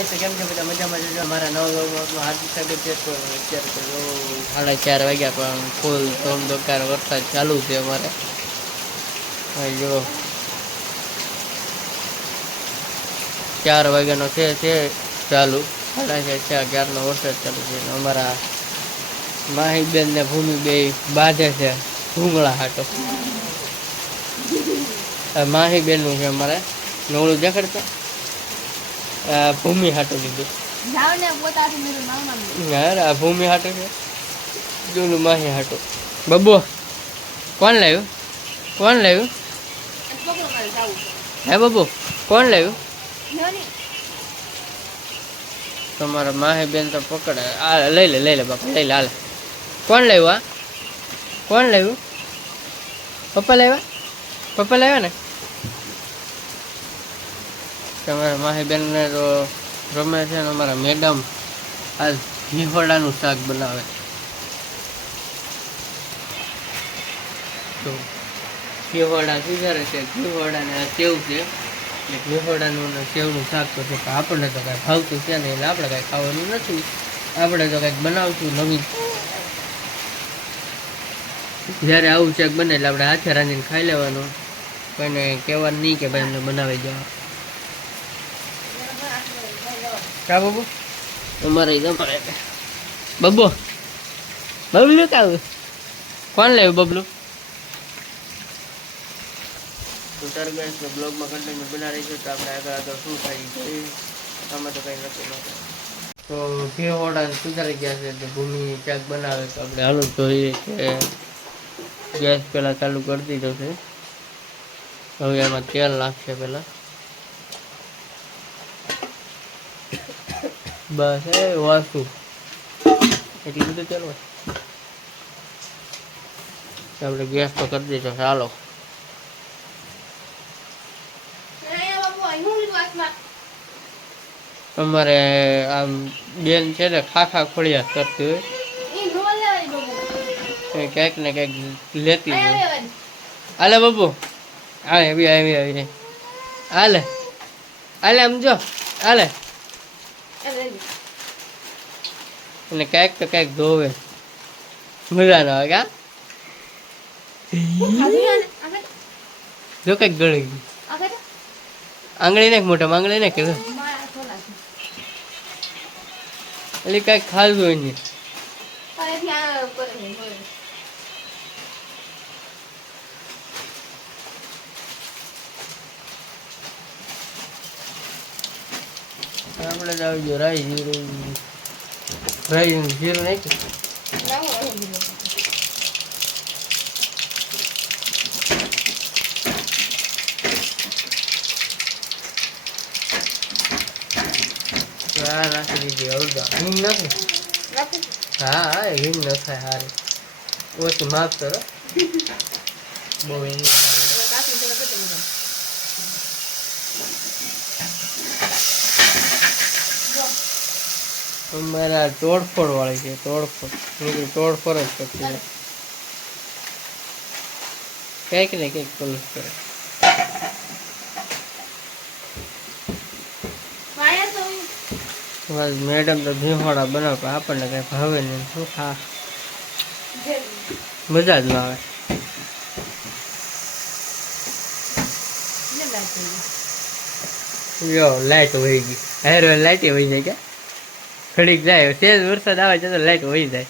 Guys કેમ છો બધા મજામાં જજો મારા નવા વ્લોગમાં હાર્દિક સ્વાગત છે તો અત્યારે તો 4:30 વાગ્યા પણ ફૂલ ધોમધોકાર વરસાદ ચાલુ છે અમારે જો 4 વાગ્યાનો છે ચાલુ 4:30 ક્યારનો વરસાદ ચાલુ છે અમારા માહીબેન ને ભૂમિ બે બાંધે છે ભૂંગળા હાટો માહીબેન નું છે અમારે નવળું દેખાડતા ભૂમિ હાટો લીધું આ ભૂમિ હાટો છે જૂનું માહી હાટો બબો કોણ લાવ્યું હે બબુ કોણ લાવ્યું તમારા માહી બેન તો પકડે આ લઈ લે બાપા લઈ લે હાલે કોણ લાવ્યું પપ્પા લાવ્યા ને તમારા માહી બેન ને તો રમે છે ને અમારા મેડમ આજ ઘીહોડાનું શાક બનાવે તો ઘીહોડા સુધારે છે ઘીહોડાને આ સેવ છે એટલે ઘીહોડાનું ને સેવનું શાક તો છે પણ આપણને તો કાંઈ ભાવતું છે ને એટલે આપણે કાંઈ ખાવાનું નથી આપણે તો કાંઈક બનાવશું નવીન જ્યારે આવું શાક બને એટલે આપણે હાથે રાંધીને ખાઈ લેવાનું કોઈને કહેવાનું નહીં કે ભાઈ અમને બનાવી જવા કા બાબુ અમારે બબલું કાવું કોણ લાવ્યું બબલું તો ટર્ગન્સ બ્લોગમાં કન્ટિન્યુ બનાવી છે તો આપણે આગળ શું થાય આમાં તો કંઈ નથી તો ઘીહોડા સુધારી ગયા છે તો ભૂમિ ક્યાંક બનાવે તો આપણે હાલો જોઈએ કે ગેસ પહેલાં ચાલુ કરી દીધો છે હવે એમાં તેલ નાખશે પહેલાં બસ એ વાસુ એટલું બધું તેલ હોય આપણે ગેસ તો કરી દીધો ચાલો અમારે આમ બેન છે ને ખાખા ખોળિયા કરતી હોય ક્યાંક ને ક્યાંક લેતી હોય હાલે બાબુ આવી હાલે આમ જો હાલે અને ક્યાંક તો ક્યાંક ધોવે મજા ના આવે કા જો કઈક ગળી ગઈ આંગળી નાખ મોટા આંગળી નાખ એટલે કઈક ખાધું હોય ને આપણે જ આવી ગયો રાઈ જીરું નાખ્યું નાખી દીધી હળદા હિંગ નાખું હા હિંગ નખાય હારી ઓછી માફ કરો બહુ હિંગ મારા તોડફોડ વાળી છે તોડફોડ જ કરતી કંઈક ને કંઈક પોલીસ કરે મેડમ તો ઘીહોડા બનાવતા આપણને કઈ ભાવે નહીં શું ખા મજા જ ના આવે યો લાઈટ વહી ગઈ હેર લાઈટ વહી જાય કે ઘડીક જાય સેજ વરસાદ આવે છે તો લાઈટ વહી જાય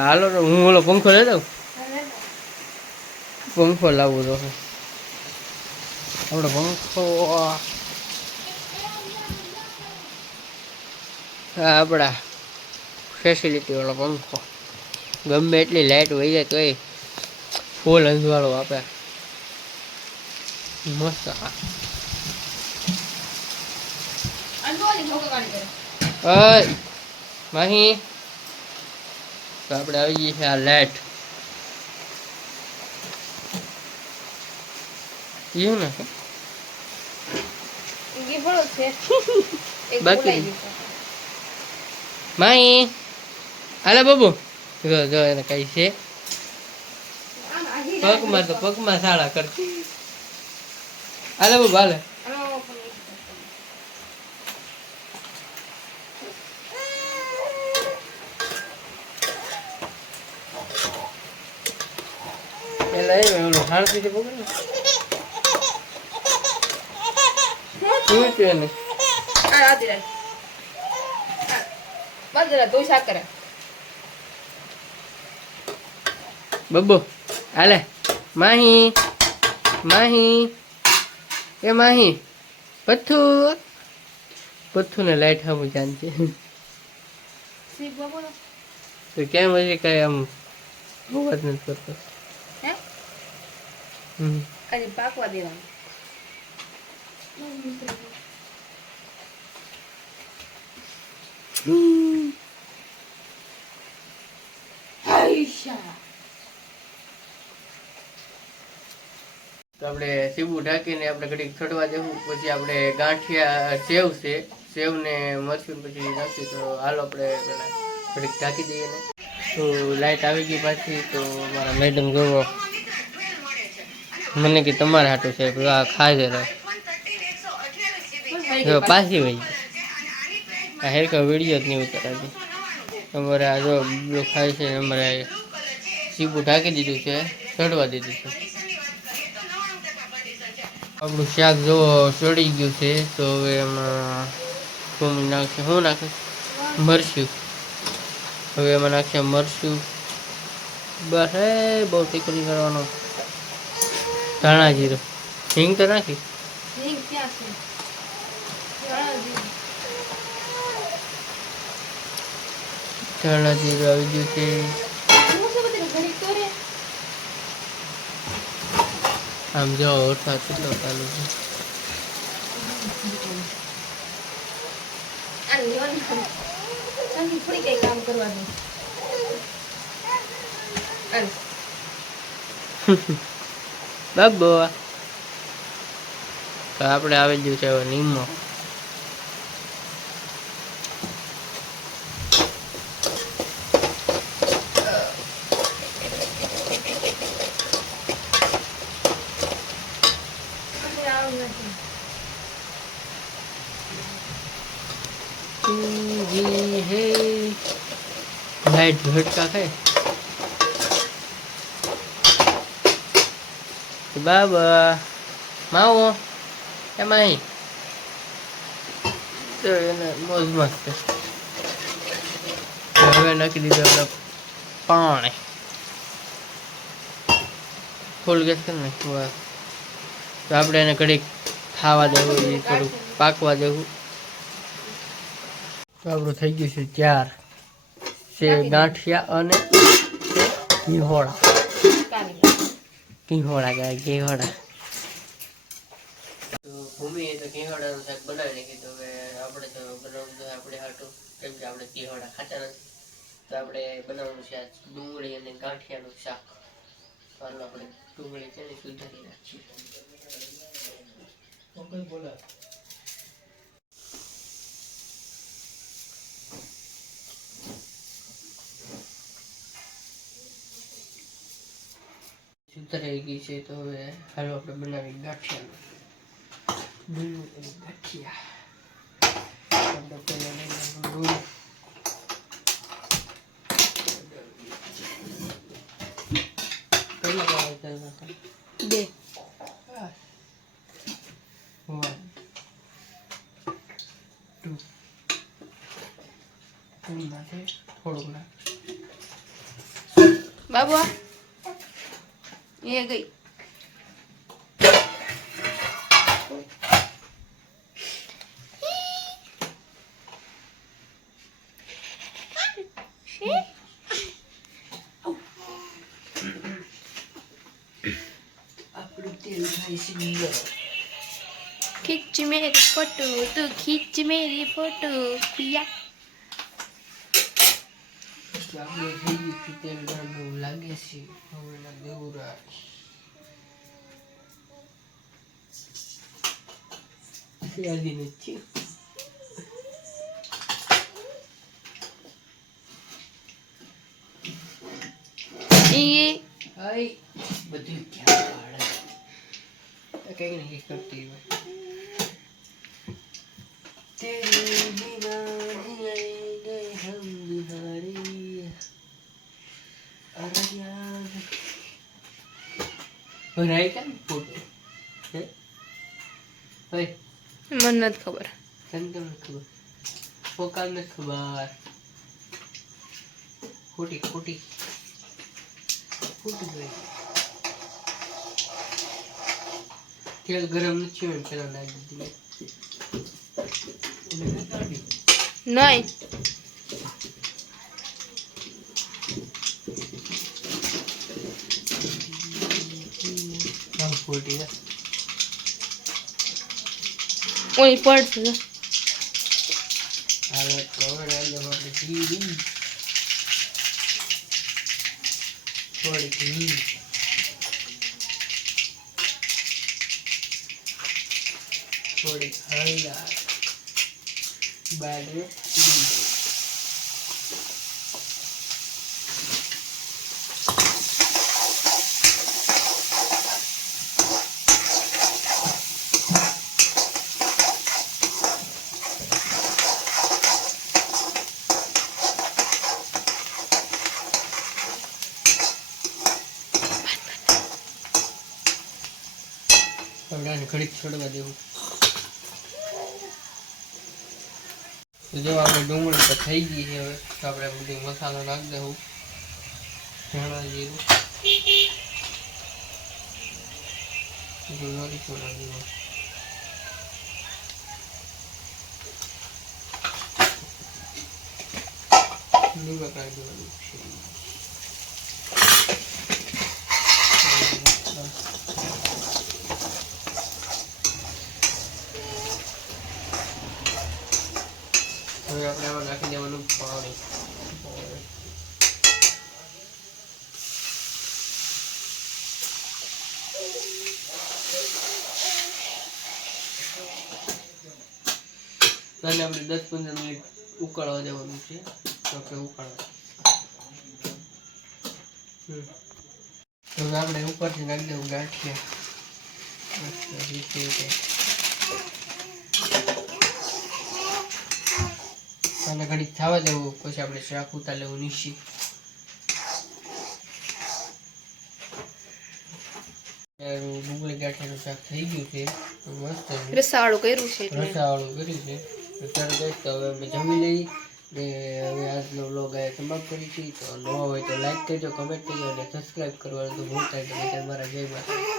હાલો હું ઓલો પંખો લઈ દઉં પંખો લાવવું તો આપણે પંખો આપણા ફેસિલિટી વાળો પંખો ગમે એટલી લાઈટ વહી જાય તોય ફૂલ અંજવાળો આપે મસ્ત માહી તો આપણે આવી ગઈ છે આ લાઈટ એવું ને બાકી માહી હાલે બાબુ જો એને કઈ છે પગમાં શાળા કરતી હાલે બાબા હાલે. પેલા એ ઓલું હાણથી જે પકડે શું છે ને બબ્બો હાલે માહી માહી એ માહી પથ્થુ પથ્થુ ને લાઈટ હામું જાન છે તો કેમ હજી કઈ આમ અવાજ નથી કરતો પાકવા દેવાનું તો આપણે સીબું ઢાંકીને આપણે ઘડીક છોડવા દેવું પછી આપણે ગાંઠિયા સેવ છે સેવ ને મરચું પછી નાખી તો હાલો આપણે પેલા ઘડીક ઢાંકી દઈએ ને તો લાઈટ આવી ગઈ પાછી તો મારા મેડમ જોવો મને કે તમારે હાટું છે આ ખાઈ જરા જો પાછી વહી આ હેરકા વિડીયો જ નહીં ઉતારાતી અમારે આ જો ખાય છે અમારે સીબું ઢાંકી દીધું છે ચડવા દીધું છે આપણું શાક જો ચડી ગયું છે તો હવે એમાં શું નાખશે શું નાખે મરચું હવે એમાં નાખશે મરચું બસ હે બહુ તીખરી કરવાનો ધાણા જીરું હિંગ તો નાખી ધાણા જીરું આવી ગયું છે આમ જો વરસાદ કેટલો ચાલુ છે કામ કરવાનું બાબો તો આપણે આવી ગયું છે હવે નીમો लाइट झटका खाए बाबा माओ एम आई तो मौज मस्त હવે નાખી દીધું આપણે પાણી ફૂલ ગેસ કરી નાખ્યું તો આપણે એને ઘડીક ખાવા દેવું થોડું પાકવા દેવું તો આપણું થઈ ગયું છે ચાર છે ગાંઠિયા અને ઘીહોળા ગયા ઘીહોળા તો ભૂમિએ તો ઘીહોળાનું શાક બનાવી નાખ્યું તો હવે આપણે તો બનાવવું આપણે હાટું કેમ કે આપણે ઘીહોળા ખાતા નથી તો આપણે બનાવવાનું છે આજ ડુંગળી અને ગાંઠિયાનું શાક હાલ આપણે ડુંગળી છે ને સુધારી નાખીએ બોલા સુધારાઈ ગઈ છે તો હવે હાલો આપણે બનાવી ગાંઠિયાનું ગાંઠિયા આપણે પહેલા ડુંગળી બે થોડુંક ના બાબુ ये गई खींच मेरी फोटो तू खींच मेरी फोटो पिया लागे છે હવે દેવરા યાદી નથી એ આઈ બધું ક્યાં कहीं नहीं करती है तेरे बिना जिएंगे हम बिहारी अरे यार बनाई क्या फोटो है भाई મને નથી ખબર तन क्या खबर फोकाल में खबर खोटी खोटी खोटी भाई तेल गरम नहीं हुए पहला डाल दिया નહીં हम खोटी है ઓલી પડશે आलू कवर डाल दो अपने घी थोड़ी घी थोड़ी हल्दी बाद में घड़ी छोड़वा देव तो जो आप डूंगળી तो थी गई है हमें तो आप बधु मसाला नाख देव धाणा जीरु गुलाबी छोड़ा देव नींबू काट देव હવે આપણે આમાં નાખી દેવાનું પાણી અને આપણે 10-15 મિનિટ ઉકળવા દેવાનું છે તો આપણે ઉકળવા હવે આપણે ઉપરથી નાખી દેવું ગાંઠિયા રીતે અને ઘડી થવા દેવું પછી આપણે શાક ઉતાર લેવું નીચે ડુંગળી ગાંઠિયાનું શાક થઈ ગયું છે મસ્ત રસાવાળું કર્યું છે એટલે રસાવાળું કર્યું છે અત્યારે ગઈ તો હવે અમે જમી લઈ ને હવે આજનો વ્લોગ આ સમાપ્ત કરી છે તો નવા હોય તો લાઈક કરજો કમેન્ટ કરજો અને સબસ્ક્રાઈબ કરવાનું તો ભૂલતા નહીં. તમારા જય માતા.